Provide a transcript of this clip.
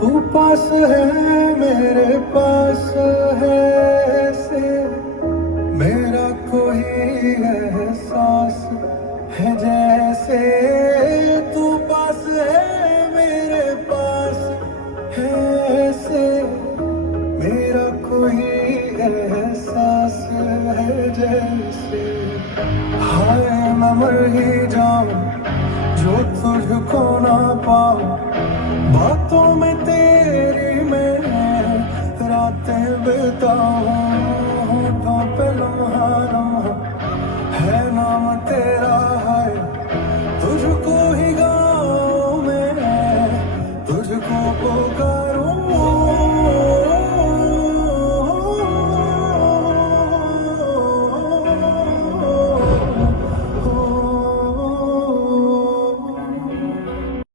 तू पास है, मेरे पास है ऐसे मेरा कोई एहसास है जैसे